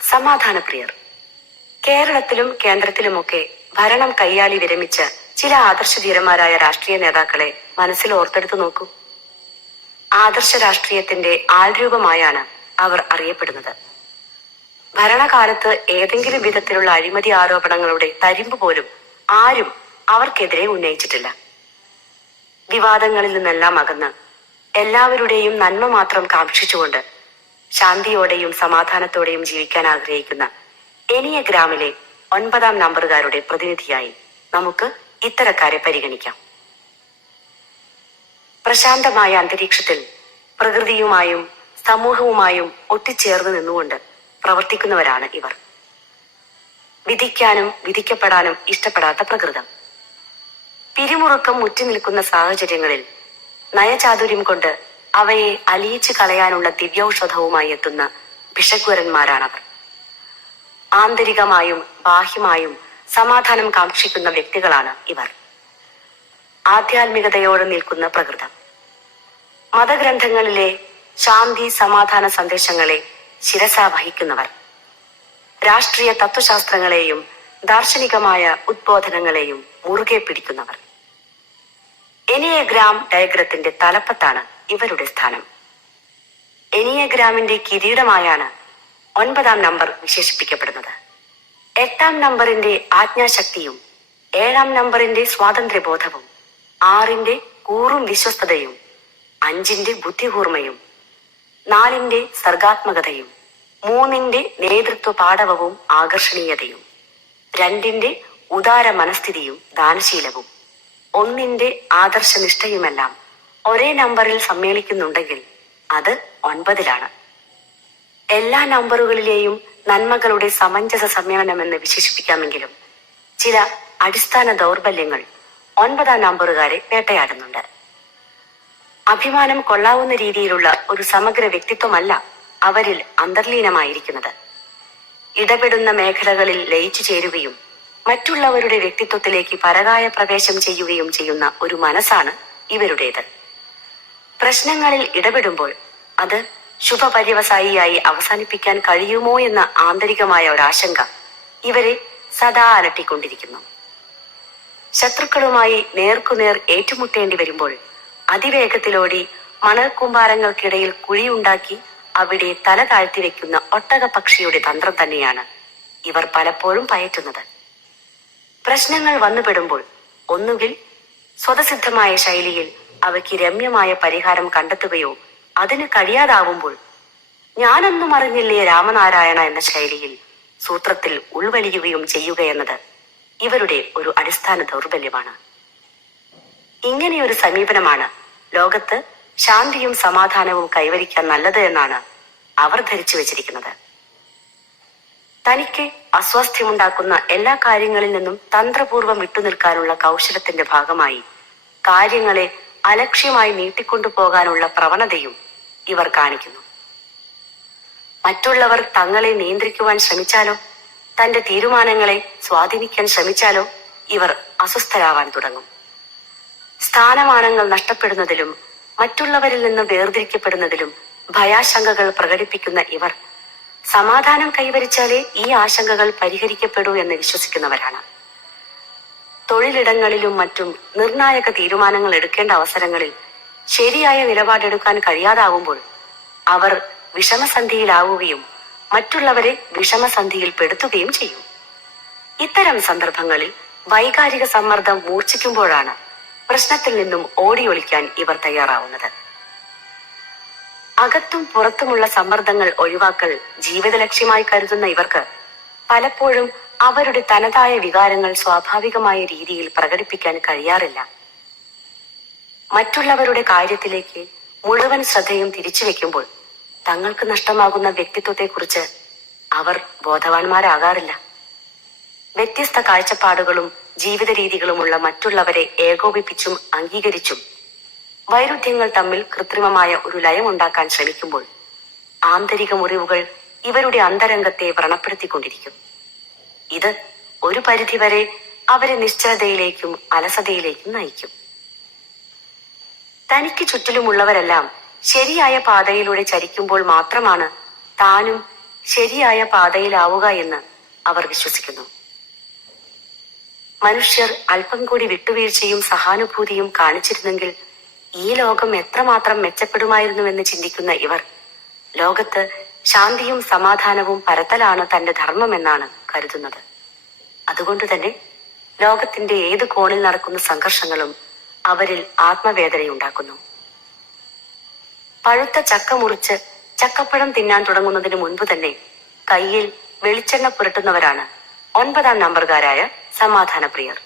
സമാധാനപ്രിയർ. കേരളത്തിലും കേന്ദ്രത്തിലുമൊക്കെ ഭരണം കയ്യാളി വിരമിച്ച ചില ആദർശധീരന്മാരായ രാഷ്ട്രീയ നേതാക്കളെ മനസ്സിൽ ഓർത്തെടുത്തു നോക്കൂ. ആദർശ രാഷ്ട്രീയത്തിന്റെ ആൾരൂപമായാണ് അവർ അറിയപ്പെടുന്നത്. ഭരണകാലത്ത് ഏതെങ്കിലും വിധത്തിലുള്ള അഴിമതി ആരോപണങ്ങളുടെ തരിമ്പ് പോലും ആരും അവർക്കെതിരെ ഉന്നയിച്ചിട്ടില്ല. വിവാദങ്ങളിൽ നിന്നെല്ലാം അകന്ന് എല്ലാവരുടെയും നന്മ മാത്രം കാക്ഷിച്ചുകൊണ്ട് ശാന്തിയോടെയും സമാധാനത്തോടെയും ജീവിക്കാൻ ആഗ്രഹിക്കുന്ന എനിയ ഗ്രാമിലെ ഒൻപതാം നമ്പറുകാരുടെ പ്രതിനിധിയായി നമുക്ക് ഇത്തരക്കാരെ പരിഗണിക്കാം. പ്രശാന്തമായ അന്തരീക്ഷത്തിൽ പ്രകൃതിയുമായും സമൂഹവുമായും ഒട്ടിച്ചേർന്ന് നിന്നുകൊണ്ട് പ്രവർത്തിക്കുന്നവരാണ് ഇവർ. വിധിക്കാനും വിധിക്കപ്പെടാനും ഇഷ്ടപ്പെടാത്ത പ്രകൃതം. പിരിമുറുക്കം മുറ്റിനിൽക്കുന്ന സാഹചര്യങ്ങളിൽ നയചാതുര്യം കൊണ്ട് അവയെ അലിയിച്ചു കളയാനുള്ള ദിവ്യൌഷധവുമായി എത്തുന്ന ഭിഷഗ്വരന്മാരാണവർ. ആന്തരികമായും ബാഹ്യമായും സമാധാനം കാക്ഷിക്കുന്ന വ്യക്തികളാണ് ഇവർ. ആധ്യാത്മികതയോട് നിൽക്കുന്ന പ്രകൃതം. മതഗ്രന്ഥങ്ങളിലെ ശാന്തി സമാധാന സന്ദേശങ്ങളെ ശിരസാ വഹിക്കുന്നവർ. രാഷ്ട്രീയ തത്വശാസ്ത്രങ്ങളെയും ദാർശനികമായ ഉദ്ബോധനങ്ങളെയും മുറുകെ പിടിക്കുന്നവർ. എനിയഗ്രാം ഡയഗ്രത്തിന്റെ തലപ്പത്താണ് ഇവരുടെ സ്ഥാനം. എനിയഗ്രാമിന്റെ കിരീടമായാണ് ഒൻപതാം നമ്പർ വിശേഷിപ്പിക്കപ്പെടുന്നത്. എട്ടാം നമ്പറിന്റെ ആജ്ഞാശക്തിയും ഏഴാം നമ്പറിന്റെ സ്വാതന്ത്ര്യബോധവും ആറിന്റെ കൂറും വിശ്വസ്തതയും അഞ്ചിന്റെ ബുദ്ധികൂർമ്മയും നാലിന്റെ സർഗാത്മകതയും മൂന്നിന്റെ നേതൃത്വ പാടവവും ആകർഷണീയതയും രണ്ടിന്റെ ഉദാര മനസ്ഥിതിയും ദാനശീലവും. ഒന്നിന്റെ ആദർശനിഷ്ഠയുമെല്ലാം ഒരേ നമ്പറിൽ സമ്മേളിക്കുന്നുണ്ടെങ്കിൽ അത് ഒൻപതിലാണ്. എല്ലാ നമ്പറുകളിലെയും നന്മകളുടെ സമഞ്ജസ സമ്മേളനമെന്ന് വിശേഷിപ്പിക്കാമെങ്കിലും ചില അടിസ്ഥാന ദൗർബല്യങ്ങൾ ഒൻപതാം നമ്പറുകാരെ വേട്ടയാടുന്നുണ്ട്. അഭിമാനം കൊള്ളാവുന്ന രീതിയിലുള്ള ഒരു സമഗ്ര വ്യക്തിത്വമല്ല അവരിൽ അന്തർലീനമായിരിക്കുന്നത്. ഇടപെടുന്ന മേഖലകളിൽ ലയിച്ചു ചേരുകയും മറ്റുള്ളവരുടെ വ്യക്തിത്വത്തിലേക്ക് പരകായ പ്രവേശം ചെയ്യുകയും ചെയ്യുന്ന ഒരു മനസ്സാണ് ഇവരുടേത്. പ്രശ്നങ്ങളിൽ ഇടപെടുമ്പോൾ അത് ശുഭപര്യവസായിയായി അവസാനിപ്പിക്കാൻ കഴിയുമോ എന്ന ആന്തരികമായ ഒരാശങ്ക ഇവരെ സദാ അലട്ടിക്കൊണ്ടിരിക്കുന്നു. ശത്രുക്കളുമായി നേർക്കുനേർ ഏറ്റുമുട്ടേണ്ടി വരുമ്പോൾ അതിവേഗത്തിലോടി മണൽക്കൂമ്പാരങ്ങൾക്കിടയിൽ കുഴിയുണ്ടാക്കി അവിടെ തല താഴ്ത്തി വെക്കുന്ന ഒട്ടക പക്ഷിയുടെ തന്ത്രം തന്നെയാണ് ഇവർ പലപ്പോഴും പയറ്റുന്നത്. പ്രശ്നങ്ങൾ വന്നുപെടുമ്പോൾ ഒന്നുകിൽ സ്വതസിദ്ധമായ ശൈലിയിൽ അവയ്ക്ക് രമ്യമായ പരിഹാരം കണ്ടെത്തുകയോ അതിന് കഴിയാതാവുമ്പോൾ ഞാനൊന്നും അറിഞ്ഞില്ലേ രാമനാരായണ എന്ന ശൈലിയിൽ സൂത്രത്തിൽ ഉൾവലിയുകയും ചെയ്യുകയെന്നത് ഇവരുടെ ഒരു അടിസ്ഥാന ദൗർബല്യമാണ്. ഇങ്ങനെയൊരു സമീപനമാണ് ലോകത്ത് ശാന്തിയും സമാധാനവും കൈവരിക്കാൻ നല്ലത് എന്നാണ് അവർ ധരിച്ചു വെച്ചിരിക്കുന്നത്. തനിക്ക് അസ്വാസ്ഥ്യമുണ്ടാക്കുന്ന എല്ലാ കാര്യങ്ങളിൽ നിന്നും തന്ത്രപൂർവം വിട്ടുനിൽക്കാനുള്ള കൗശലത്തിന്റെ ഭാഗമായി. കാര്യങ്ങളെ അലക്ഷ്യമായി നീട്ടിക്കൊണ്ടു പോകാനുള്ള പ്രവണതയും ഇവർ കാണിക്കുന്നു. മറ്റുള്ളവർ തങ്ങളെ നിയന്ത്രിക്കുവാൻ ശ്രമിച്ചാലോ? തന്റെ തീരുമാനങ്ങളെ സ്വാധീനിക്കാൻ ശ്രമിച്ചാലോ? ഇവർ അസ്വസ്ഥരാവാൻ തുടങ്ങും. സ്ഥാനമാനങ്ങൾ നഷ്ടപ്പെടുന്നതിലും മറ്റുള്ളവരിൽ നിന്ന് വേർതിരിക്കപ്പെടുന്നതിലും ഭയാശങ്കകൾ പ്രകടിപ്പിക്കുന്ന ഇവർ സമാധാനം കൈവരിച്ചാലേ ഈ ആശങ്കകൾ പരിഹരിക്കപ്പെടൂ എന്ന് വിശ്വസിക്കുന്നവരാണ്. തൊഴിലിടങ്ങളിലും മറ്റും നിർണായക തീരുമാനങ്ങൾ എടുക്കേണ്ട അവസരങ്ങളിൽ ശരിയായ നിലപാടെടുക്കാൻ കഴിയാതാവുമ്പോൾ അവർ വിഷമസന്ധിയിലാവുകയും മറ്റുള്ളവരെ വിഷമസന്ധിയിൽ പെടുത്തുകയും ചെയ്യും. ഇത്തരം സന്ദർഭങ്ങളിൽ വൈകാരിക സമ്മർദ്ദം മൂർച്ഛിക്കുമ്പോഴാണ് പ്രശ്നത്തിൽ നിന്നും ഓടിയൊളിക്കാൻ ഇവർ തയ്യാറാവുന്നത്. അകത്തും പുറത്തുമുള്ള സമ്മർദ്ദങ്ങൾ ഒഴിവാക്കൽ ജീവിത ലക്ഷ്യമായി കരുതുന്ന ഇവർക്ക് പലപ്പോഴും അവരുടെ തനതായ വികാരങ്ങൾ സ്വാഭാവികമായ രീതിയിൽ പ്രകടിപ്പിക്കാൻ കഴിയാറില്ല. മറ്റുള്ളവരുടെ കാര്യത്തിലേക്ക് മുഴുവൻ ശ്രദ്ധയും തിരിച്ചു വെക്കുമ്പോൾ തങ്ങൾക്ക് നഷ്ടമാകുന്ന വ്യക്തിത്വത്തെക്കുറിച്ച് അവർ ബോധവാന്മാരാകാറില്ല. വ്യത്യസ്ത കാഴ്ചപ്പാടുകളും ജീവിത രീതികളുമുള്ള മറ്റുള്ളവരെ ഏകോപിപ്പിച്ചും അംഗീകരിച്ചും വൈരുദ്ധ്യങ്ങൾ തമ്മിൽ കൃത്രിമമായ ഒരു ലയം ഉണ്ടാക്കാൻ ശ്രമിക്കുമ്പോൾ ആന്തരിക മുറിവുകൾ ഇവരുടെ അന്തരംഗത്തെ വ്രണപ്പെടുത്തിക്കൊണ്ടിരിക്കും. ഇത് ഒരു പരിധിവരെ അവരെ നിശ്ചലതയിലേക്കും അലസതയിലേക്കും നയിക്കും. തനിക്ക് ചുറ്റിലുമുള്ളവരെല്ലാം ശരിയായ പാതയിലൂടെ ചരിക്കുമ്പോൾ മാത്രമാണ് താനും ശരിയായ പാതയിലാവുക എന്ന് അവർ വിശ്വസിക്കുന്നു. മനുഷ്യർ അല്പം കൂടി വിട്ടുവീഴ്ചയും സഹാനുഭൂതിയും കാണിച്ചിരുന്നെങ്കിൽ ഈ ലോകം എത്രമാത്രം മെച്ചപ്പെടുമായിരുന്നുവെന്ന് ചിന്തിക്കുന്ന ഇവർ. ലോകത്ത് ശാന്തിയും സമാധാനവും പരത്തലാണ് തന്റെ ധർമ്മമെന്നാണ് കരുതുന്നത്. അതുകൊണ്ട് തന്നെ ലോകത്തിന്റെ ഏത് കോണിൽ നടക്കുന്ന സംഘർഷങ്ങളും അവരിൽ ആത്മവേദനയുണ്ടാക്കുന്നു. പഴുത്ത ചക്ക മുറിച്ച് ചക്കപ്പഴം തിന്നാൻ തുടങ്ങുന്നതിന് മുൻപ് തന്നെ കയ്യിൽ വെളിച്ചെണ്ണ പുരട്ടുന്നവരാണ് ഒൻപതാം നമ്പറുകാരായ സമാധാനപ്രിയർ.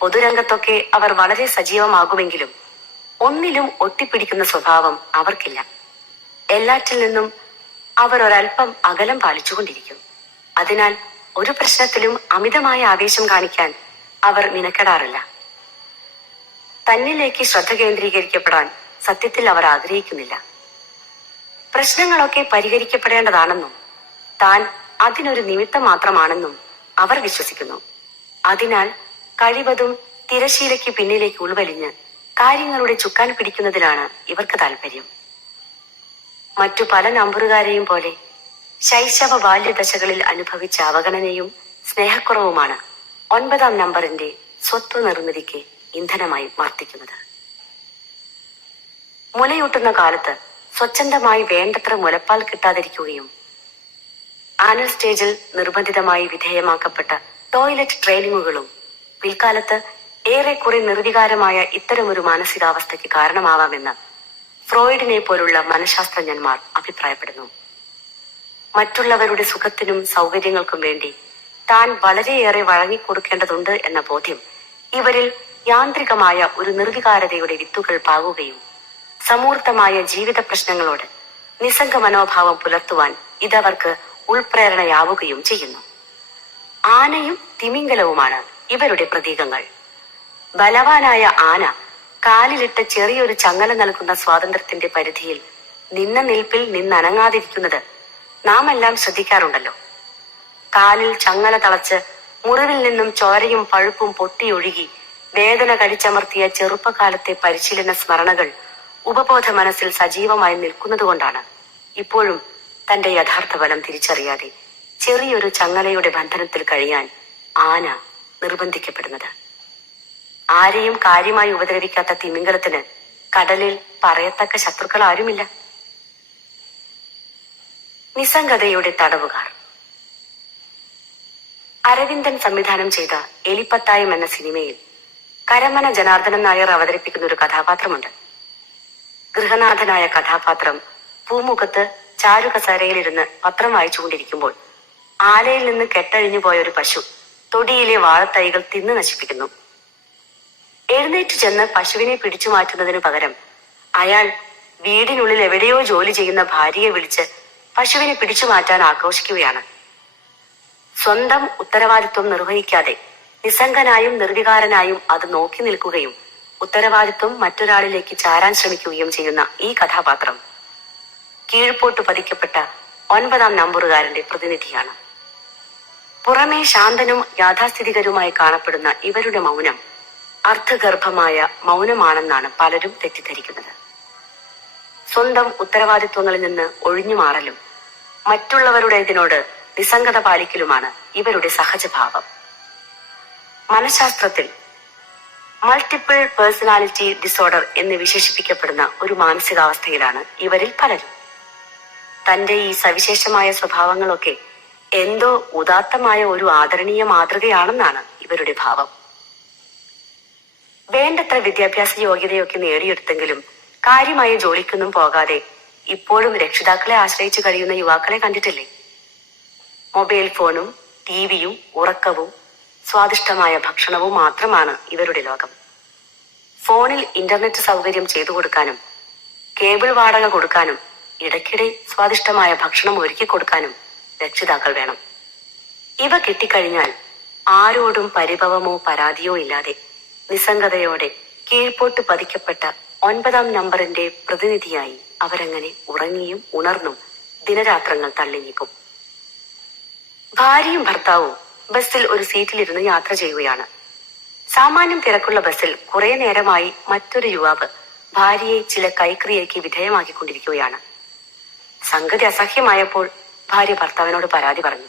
പൊതുരംഗത്തൊക്കെ അവർ വളരെ സജീവമാകുമെങ്കിലും ഒന്നിലും ഒട്ടിപ്പിടിക്കുന്ന സ്വഭാവം അവർക്കില്ല. എല്ലാറ്റിൽ നിന്നും അവർ ഒരൽപ്പം അകലം പാലിച്ചുകൊണ്ടിരിക്കും. അതിനാൽ ഒരു പ്രശ്നത്തിലും അമിതമായ ആവേശം കാണിക്കാൻ അവർ മിനക്കെടാറില്ല. തന്നിലേക്ക് ശ്രദ്ധ കേന്ദ്രീകരിക്കപ്പെടാൻ സത്യത്തിൽ അവർ ആഗ്രഹിക്കുന്നില്ല. പ്രശ്നങ്ങളൊക്കെ പരിഹരിക്കപ്പെടേണ്ടതാണെന്നും താൻ അതിനൊരു നിമിത്തം മാത്രമാണെന്നും അവർ വിശ്വസിക്കുന്നു. അതിനാൽ കഴിവതും തിരശീലയ്ക്ക് പിന്നിലേക്ക് ഉൾവലിഞ്ഞ് കാര്യങ്ങളുടെ ചുക്കാൻ പിടിക്കുന്നതിലാണ് ഇവർക്ക് താല്പര്യം മറ്റു പല നമ്പറുകാരെയും പോലെ ശൈശവ ബാല്യദശകളിൽ അനുഭവിച്ച അവഗണനയും സ്നേഹക്കുറവുമാണ് ഒൻപതാം നമ്പറിന്റെ സ്വത്വ നിർമ്മിതിക്ക് ഇന്ധനമായി വർത്തിക്കുന്നത്. മുലയൂട്ടുന്ന കാലത്ത് സ്വച്ഛന്തമായി വേണ്ടത്ര മുലപ്പാൽ കിട്ടാതിരിക്കുകയും ആനൽ സ്റ്റേജിൽ നിർബന്ധിതമായി വിധേയമാക്കപ്പെട്ട ടോയ്ലറ്റ് ട്രെയിനിങ്ങുകളും പിൽക്കാലത്ത് ഏറെക്കുറെ നിർവികാരമായ ഇത്തരമൊരു മാനസികാവസ്ഥയ്ക്ക് കാരണമാവാമെന്ന് ഫ്രോയിഡിനെ പോലുള്ള മനഃശാസ്ത്രജ്ഞന്മാർ അഭിപ്രായപ്പെടുന്നു. മറ്റുള്ളവരുടെ സുഖത്തിനും സൗകര്യങ്ങൾക്കും വേണ്ടി താൻ വളരെയേറെ വഴങ്ങിക്കൊടുക്കേണ്ടതുണ്ട് എന്ന ബോധ്യം ഇവരിൽ യാന്ത്രികമായ ഒരു നിർവികാരതയുടെ വിത്തുകൾ പാകുകയും സമൂർത്തമായ ജീവിത പ്രശ്നങ്ങളോട് നിസ്സംഗ മനോഭാവം പുലർത്തുവാൻ ഇതവർക്ക് ഉൾപ്രേരണയാവുകയും ചെയ്യുന്നു. ആനയും തിമിംഗലവുമാണ് ഇവരുടെ പ്രതീകങ്ങൾ. ബലവാനായ ആന കാലിലിട്ട ചെറിയൊരു ചങ്ങല നൽകുന്ന സ്വാതന്ത്ര്യത്തിന്റെ പരിധിയിൽ നിന്ന നിൽപ്പിൽ നിന്നനങ്ങാതിരിക്കുന്നത് നാം എല്ലാം ശ്രദ്ധിക്കാറുണ്ടല്ലോ. കാലിൽ ചങ്ങല തളച്ച് മുറിവിൽ നിന്നും ചോരയും പഴുപ്പും പൊട്ടിയൊഴുകി വേദന കടിച്ചമർത്തിയ ചെറുപ്പകാലത്തെ പരിശീലന സ്മരണകൾ ഉപബോധ മനസ്സിൽ സജീവമായി നിൽക്കുന്നതുകൊണ്ടാണ്. ഇപ്പോഴും തന്റെ യഥാർത്ഥ ബലം തിരിച്ചറിയാതെ ചെറിയൊരു ചങ്ങലയുടെ ബന്ധനത്തിൽ കഴിയാൻ ആന നിർബന്ധിക്കപ്പെടുന്നത്. ആരെയും കാര്യമായി ഉപദ്രവിക്കാത്ത തിമിംഗലത്തിന് കടലിൽ പറയത്തക്ക ശത്രുക്കൾ ആരുമില്ല. നിസ്സംഗതയുടെ തടവുകാർ. അരവിന്ദൻ സംവിധാനം ചെയ്ത എലിപ്പത്തായം എന്ന സിനിമയിൽ കരമന ജനാർദ്ദനൻ നായർ അവതരിപ്പിക്കുന്ന ഒരു കഥാപാത്രമുണ്ട്. ഗൃഹനാഥനായ കഥാപാത്രം പൂമുഖത്ത് ചാരുകസരയിലിരുന്ന് പത്രം വായിച്ചുകൊണ്ടിരിക്കുമ്പോൾ ആലയിൽ നിന്ന് കെട്ടഴിഞ്ഞു പോയ ഒരു പശു തൊടിയിലെ വാഴത്തൈകൾ തിന്നു നശിപ്പിക്കുന്നു. എഴുന്നേറ്റ് ചെന്ന് പശുവിനെ പിടിച്ചു മാറ്റുന്നതിനു പകരം അയാൾ വീടിനുള്ളിൽ എവിടെയോ ജോലി ചെയ്യുന്ന ഭാര്യയെ വിളിച്ച് പശുവിനെ പിടിച്ചു മാറ്റാൻ ആക്രോശിക്കുകയാണ് സ്വന്തം ഉത്തരവാദിത്വം നിർവഹിക്കാതെ നിസ്സംഗനായും നിർവികാരനായും അത് നോക്കി നിൽക്കുകയും ഉത്തരവാദിത്വം മറ്റൊരാളിലേക്ക് ചാരാൻ ശ്രമിക്കുകയും ചെയ്യുന്ന ഈ കഥാപാത്രം കീഴ്പോട്ട് പതിക്കപ്പെട്ട ഒൻപതാം നമ്പറുകാരന്റെ പ്രതിനിധിയാണ്. പുറമേ ശാന്തനും യാഥാസ്ഥിതികരുമായി കാണപ്പെടുന്ന ഇവരുടെ മൗനം അർത്ഥഗർഭമായ മൗനമാണെന്നാണ് പലരും തെറ്റിദ്ധരിക്കുന്നത്. സ്വന്തം ഉത്തരവാദിത്വങ്ങളിൽ നിന്ന് ഒഴിഞ്ഞു മാറലും മറ്റുള്ളവരുടേതിനോട് നിസ്സംഗത പാലിക്കലുമാണ് ഇവരുടെ സഹജഭാവം. മനഃശാസ്ത്രത്തിൽ മൾട്ടിപ്പിൾ പേഴ്സണാലിറ്റി ഡിസോർഡർ എന്ന് വിശേഷിപ്പിക്കപ്പെടുന്ന ഒരു മാനസികാവസ്ഥയിലാണ് ഇവരിൽ പലരും. തന്റെ ഈ സവിശേഷമായ സ്വഭാവങ്ങളൊക്കെ എന്തോ ഉദാത്തമായ ഒരു ആദരണീയ മാതൃകയാണെന്നാണ് ഇവരുടെ ഭാവം. വേണ്ടത്ര വിദ്യാഭ്യാസ യോഗ്യതയൊക്കെ നേടിയെടുത്തെങ്കിലും കാര്യമായ ജോലിക്കൊന്നും പോകാതെ ഇപ്പോഴും രക്ഷിതാക്കളെ ആശ്രയിച്ചു കഴിയുന്ന യുവാക്കളെ കണ്ടിട്ടില്ലേ? മൊബൈൽ ഫോണും ടിവിയും ഉറക്കവും സ്വാദിഷ്ടമായ ഭക്ഷണവും മാത്രമാണ് ഇവരുടെ ലോകം. ഫോണിൽ ഇന്റർനെറ്റ് സൗകര്യം ചെയ്തു കൊടുക്കാനും കേബിൾ വാടക കൊടുക്കാനും ഇടയ്ക്കിടെ സ്വാദിഷ്ടമായ ഭക്ഷണം ഒരുക്കി കൊടുക്കാനും രക്ഷിതാക്കൾ വേണം. ഇവ കിട്ടിക്കഴിഞ്ഞാൽ ആരോടും പരിഭവമോ പരാതിയോ ഇല്ലാതെ നിസ്സംഗതയോടെ കീഴ്പോട്ട് പതിക്കപ്പെട്ട ഒൻപതാം നമ്പറിന്റെ പ്രതിനിധിയായി അവരങ്ങനെ ഉറങ്ങിയും ഉണർന്നും ദിനരാത്രങ്ങൾ തള്ളിനീക്കും ഭാര്യയും ഭർത്താവും ബസ്സിൽ ഒരു സീറ്റിലിരുന്ന് യാത്ര ചെയ്യുകയാണ്. സാമാന്യം തിരക്കുള്ള ബസ്സിൽ കുറെ നേരമായി മറ്റൊരു യുവാവ് ഭാര്യയെ ചില കൈക്രിയയ്ക്ക് വിധേയമാക്കിക്കൊണ്ടിരിക്കുകയാണ്. സംഗതി അസഹ്യമായപ്പോൾ ഭാര്യ ഭർത്താവിനോട് പരാതി പറഞ്ഞു.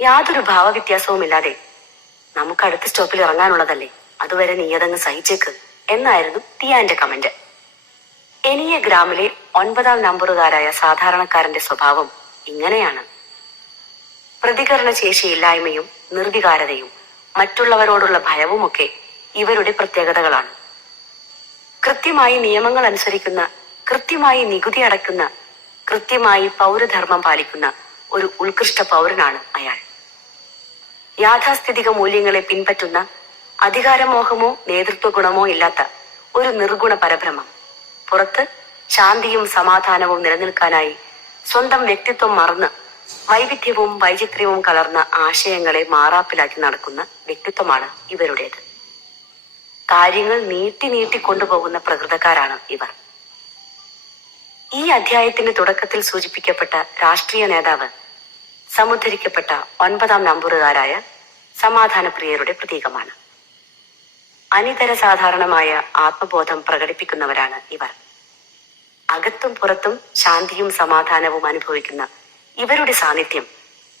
യാതൊരു ഭാവവ്യത്യാസവുമില്ലാതെ നമുക്ക് അടുത്ത സ്റ്റോപ്പിൽ ഇറങ്ങാനുള്ളതല്ലേ? അതുവരെ നീ അതങ്ങ് സഹിച്ചേക്ക്. എന്നായിരുന്നു തിയാന്റെ കമന്റ് എനിയ ഗ്രാമിലെ ഒൻപതാം നമ്പറുകാരായ സാധാരണക്കാരന്റെ സ്വഭാവം ഇങ്ങനെയാണ്. പ്രതികരണ ശേഷിയില്ലായ്മയും നിർവികാരതയും മറ്റുള്ളവരോടുള്ള ഭയവുമൊക്കെ ഇവരുടെ പ്രത്യേകതകളാണ്. കൃത്യമായി നിയമങ്ങൾ അനുസരിക്കുന്ന കൃത്യമായി നികുതി അടയ്ക്കുന്ന കൃത്യമായി പൗരധർമ്മം പാലിക്കുന്ന ഒരു ഉത്കൃഷ്ട പൗരനാണ് അയാൾ. യാഥാസ്ഥിതിക മൂല്യങ്ങളെ പിൻപറ്റുന്ന അധികാരമോഹമോ നേതൃത്വ ഗുണമോ ഇല്ലാത്ത ഒരു നിർഗുണ പരഭ്രമം. പുറത്ത് ശാന്തിയും സമാധാനവും നിലനിൽക്കാനായി സ്വന്തം വ്യക്തിത്വം മറന്ന് വൈവിധ്യവും വൈചിത്ര്യവും കലർന്ന ആശയങ്ങളെ മാറാപ്പിലാക്കി നടക്കുന്ന വ്യക്തിത്വമാണ് ഇവരുടേത്. കാര്യങ്ങൾ നീട്ടി നീട്ടി കൊണ്ടുപോകുന്ന പ്രകൃതക്കാരാണ് ഇവർ. ഈ അധ്യായത്തിന്റെ തുടക്കത്തിൽ സൂചിപ്പിക്കപ്പെട്ട രാഷ്ട്രീയ നേതാവ് സമുദ്ധരിക്കപ്പെട്ട ഒൻപതാം നമ്പൂറുകാരായ സമാധാനപ്രിയരുടെ പ്രതീകമാണ്. അനിതര സാധാരണമായ ആത്മബോധം പ്രകടിപ്പിക്കുന്നവരാണ് ഇവർ. അകത്തും പുറത്തും ശാന്തിയും സമാധാനവും അനുഭവിക്കുന്ന ഇവരുടെ സാന്നിധ്യം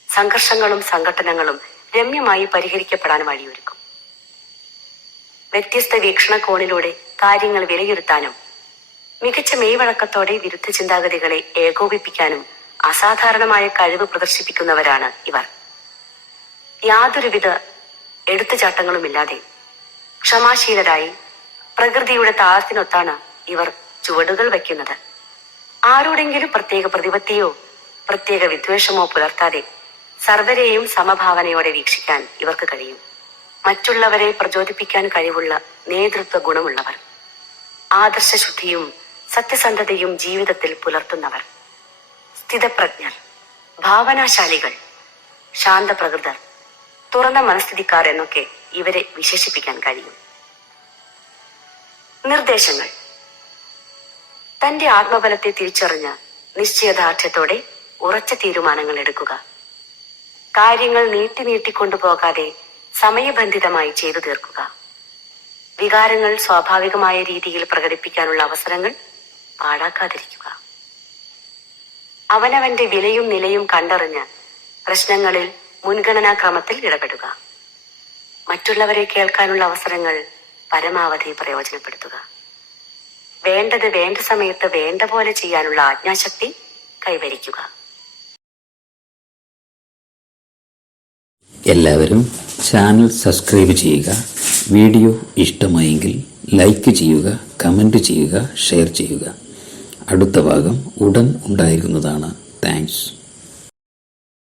സംഘർഷങ്ങളും സംഘട്ടനങ്ങളും രമ്യമായി പരിഹരിക്കപ്പെടാൻ വഴിയൊരുക്കും. വ്യത്യസ്ത വീക്ഷണകോണിലൂടെ കാര്യങ്ങൾ വിലയിരുത്താനും മികച്ച മെയ്വഴക്കത്തോടെ വിരുദ്ധ ചിന്താഗതികളെ ഏകോപിപ്പിക്കാനും അസാധാരണമായ കഴിവ് പ്രദർശിപ്പിക്കുന്നവരാണ് ഇവർ. യാതൊരുവിധ എടുത്തുചാട്ടങ്ങളുമില്ലാതെ ക്ഷമാശീലരായി പ്രകൃതിയുടെ താളത്തിനൊത്താണ് ഇവർ ചുവടുകൾ വയ്ക്കുന്നത്. ആരോടെങ്കിലും പ്രത്യേക പ്രതിപത്തിയോ പ്രത്യേക വിദ്വേഷമോ പുലർത്താതെ സർവരെയും സമഭാവനയോടെ വീക്ഷിക്കാൻ ഇവർക്ക് കഴിയും. മറ്റുള്ളവരെ പ്രചോദിപ്പിക്കാൻ കഴിവുള്ള നേതൃത്വ ഗുണമുള്ളവർ. ആദർശശുദ്ധിയും സത്യസന്ധതയും ജീവിതത്തിൽ പുലർത്തുന്നവർ. സ്ഥിതപ്രജ്ഞർ ഭാവനാശാലികൾ ശാന്തപ്രകൃതർ തുറന്ന മനസ്ഥിതിക്കാർ എന്നൊക്കെ ഇവരെ വിശേഷിപ്പിക്കാൻ കഴിയും. നിർദ്ദേശങ്ങൾ. തന്റെ ആത്മബലത്തെ തിരിച്ചറിഞ്ഞ് നിശ്ചയദാർഢ്യത്തോടെ ഉറച്ച തീരുമാനങ്ങൾ എടുക്കുക. കാര്യങ്ങൾ നീട്ടി നീട്ടിക്കൊണ്ടുപോകാതെ സമയബന്ധിതമായി ചെയ്തു തീർക്കുക. വികാരങ്ങൾ സ്വാഭാവികമായ രീതിയിൽ പ്രകടിപ്പിക്കാനുള്ള അവസരങ്ങൾ പാഴാക്കാതിരിക്കുക. അവനവന്റെ വിലയും നിലയും കണ്ടറിഞ്ഞ് പ്രശ്നങ്ങളിൽ മുൻഗണനാ ക്രമത്തിൽ ഇടപെടുക. മറ്റുള്ളവരെ കേൾക്കാനുള്ള അവസരങ്ങൾ പരമാവധി പ്രയോജനപ്പെടുത്തുക. വേണ്ടത് വേണ്ട സമയത്ത് വേണ്ട പോലെ ചെയ്യാനുള്ള ആജ്ഞാശക്തി കൈവരിക്കുക. എല്ലാവരും ചാനൽ സബ്സ്ക്രൈബ് ചെയ്യുക. വീഡിയോ ഇഷ്ടമായെങ്കിൽ ലൈക്ക് ചെയ്യുക കമന്റ് ചെയ്യുക ഷെയർ ചെയ്യുക. അടുത്ത ഭാഗം ഉടൻ ഉണ്ടായിരിക്കുന്നതാണ്. താങ്ക്സ്